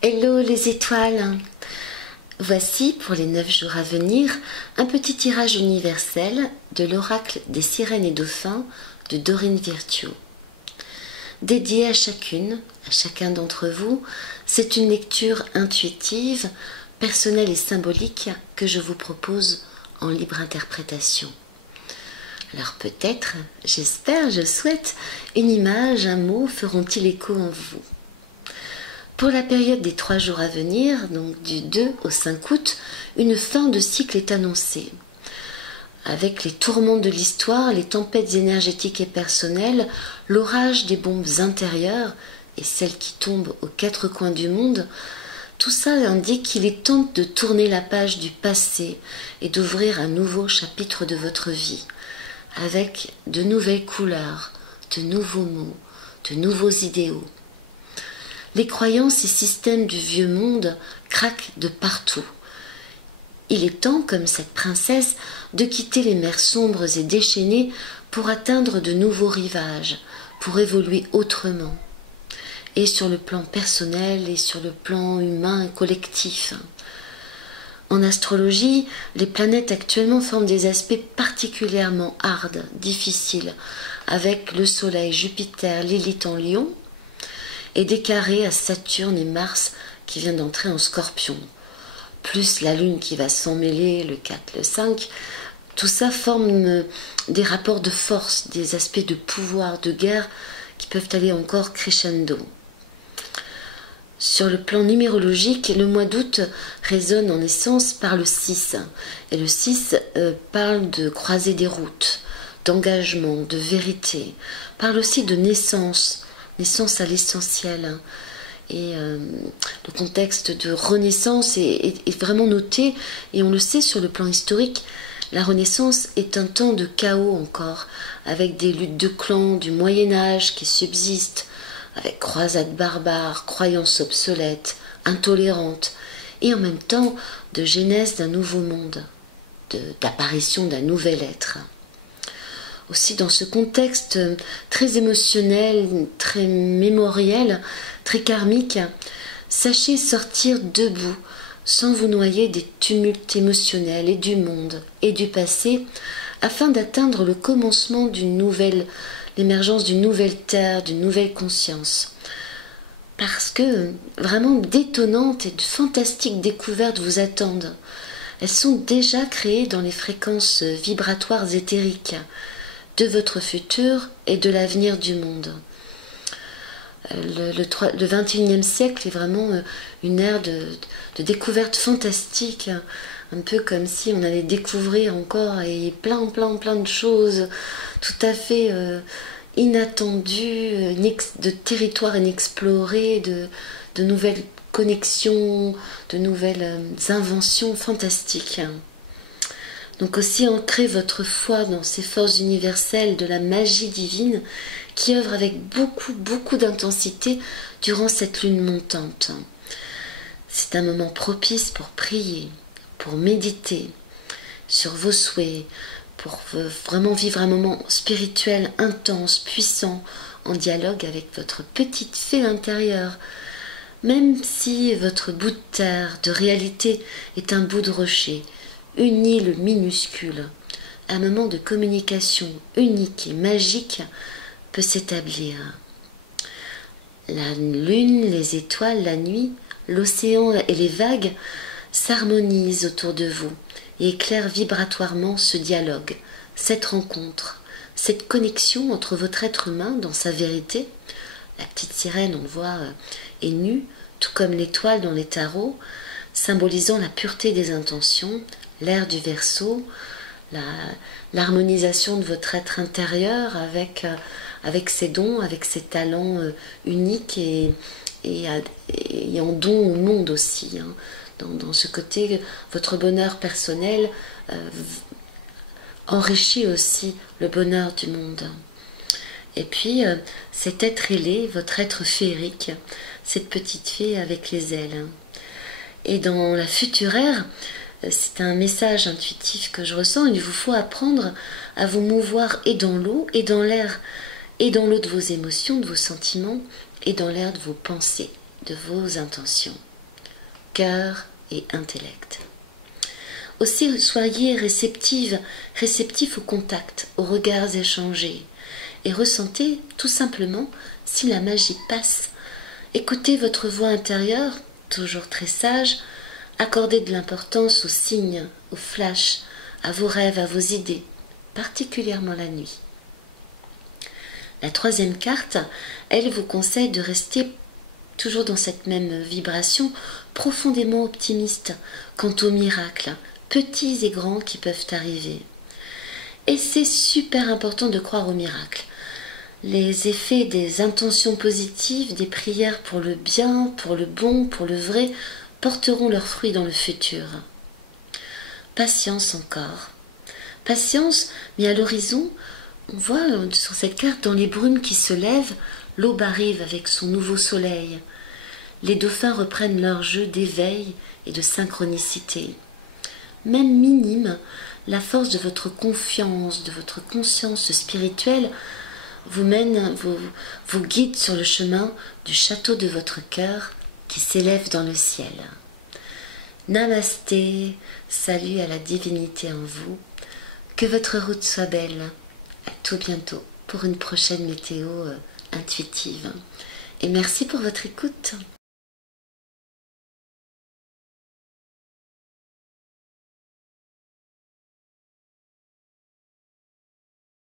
Hello les étoiles! Voici pour les 9 jours à venir un petit tirage universel de l'oracle des sirènes et dauphins de Dorine Virtue. Dédié à chacune, à chacun d'entre vous, c'est une lecture intuitive, personnelle et symbolique que je vous propose en libre interprétation. Alors peut-être, j'espère, je souhaite, une image, un mot feront-ils écho en vous. Pour la période des 3 jours à venir, donc du 2 au 5 août, une fin de cycle est annoncée. Avec les tourments de l'histoire, les tempêtes énergétiques et personnelles, l'orage des bombes intérieures et celles qui tombent aux 4 coins du monde, tout ça indique qu'il est temps de tourner la page du passé et d'ouvrir un nouveau chapitre de votre vie, avec de nouvelles couleurs, de nouveaux mots, de nouveaux idéaux. Les croyances et systèmes du vieux monde craquent de partout. Il est temps, comme cette princesse, de quitter les mers sombres et déchaînées pour atteindre de nouveaux rivages, pour évoluer autrement. Et sur le plan personnel et sur le plan humain et collectif. En astrologie, les planètes actuellement forment des aspects particulièrement hardes, difficiles, avec le Soleil, Jupiter, Lilith en Lion, et des carrés à Saturne et Mars qui vient d'entrer en Scorpion, plus la Lune qui va s'en mêler le 4, le 5, tout ça forme des rapports de force, des aspects de pouvoir, de guerre qui peuvent aller encore crescendo. Sur le plan numérologique, le mois d'août résonne en essence par le 6, et le 6 parle de croiser des routes, d'engagement, de vérité, parle aussi de naissance à l'essentiel. Et le contexte de renaissance est vraiment noté, et on le sait sur le plan historique, la Renaissance est un temps de chaos encore, avec des luttes de clans du Moyen-Âge qui subsistent, avec croisades barbares, croyances obsolètes, intolérantes, et en même temps de genèse d'un nouveau monde, d'apparition d'un nouvel être. Aussi dans ce contexte très émotionnel, très mémoriel, très karmique, sachez sortir debout, sans vous noyer des tumultes émotionnels et du monde et du passé, afin d'atteindre le commencement d'une nouvelle, l'émergence d'une nouvelle terre, d'une nouvelle conscience. Parce que vraiment d'étonnantes et de fantastiques découvertes vous attendent. Elles sont déjà créées dans les fréquences vibratoires éthériques de votre futur et de l'avenir du monde. Le 21e siècle est vraiment une ère de découvertes fantastiques, un peu comme si on allait découvrir encore et plein de choses tout à fait inattendues, de territoires inexplorés, de nouvelles connexions, de nouvelles inventions fantastiques. Donc aussi ancrez votre foi dans ces forces universelles de la magie divine qui œuvrent avec beaucoup d'intensité durant cette lune montante. C'est un moment propice pour prier, pour méditer sur vos souhaits, pour vraiment vivre un moment spirituel intense, puissant, en dialogue avec votre petite fée intérieure. Même si votre bout de terre, de réalité, est un bout de rocher, une île minuscule, un moment de communication unique et magique peut s'établir. La lune, les étoiles, la nuit, l'océan et les vagues s'harmonisent autour de vous et éclairent vibratoirement ce dialogue, cette rencontre, cette connexion entre votre être humain dans sa vérité. La petite sirène, on le voit, est nue, tout comme l'étoile dans les tarots, symbolisant la pureté des intentions, l'ère du Verseau, l'harmonisation de votre être intérieur avec ses dons, avec ses talents uniques et en don au monde aussi. Hein. Dans ce côté, votre bonheur personnel enrichit aussi le bonheur du monde. Et puis, cet être ailé, votre être féerique, cette petite fée avec les ailes. Et dans la future ère, c'est un message intuitif que je ressens. Il vous faut apprendre à vous mouvoir et dans l'eau, et dans l'air, et dans l'eau de vos émotions, de vos sentiments, et dans l'air de vos pensées, de vos intentions. cœur et intellect. Aussi, soyez réceptifs au contact, aux regards échangés, et ressentez tout simplement si la magie passe. Écoutez votre voix intérieure, toujours très sage, accordez de l'importance aux signes, aux flashs, à vos rêves, à vos idées, particulièrement la nuit. La troisième carte, elle vous conseille de rester toujours dans cette même vibration, profondément optimiste quant aux miracles, petits et grands, qui peuvent arriver. Et c'est super important de croire aux miracles. Les effets des intentions positives, des prières pour le bien, pour le bon, pour le vrai, porteront leurs fruits dans le futur. Patience encore. Patience, mais à l'horizon, on voit sur cette carte, dans les brumes qui se lèvent, l'aube arrive avec son nouveau soleil. Les dauphins reprennent leur jeu d'éveil et de synchronicité. Même minime, la force de votre confiance, de votre conscience spirituelle vous mène, vous guide sur le chemin du château de votre cœur qui s'élève dans le ciel. Namasté, salut à la divinité en vous. Que votre route soit belle. À tout bientôt pour une prochaine météo intuitive. Et merci pour votre écoute.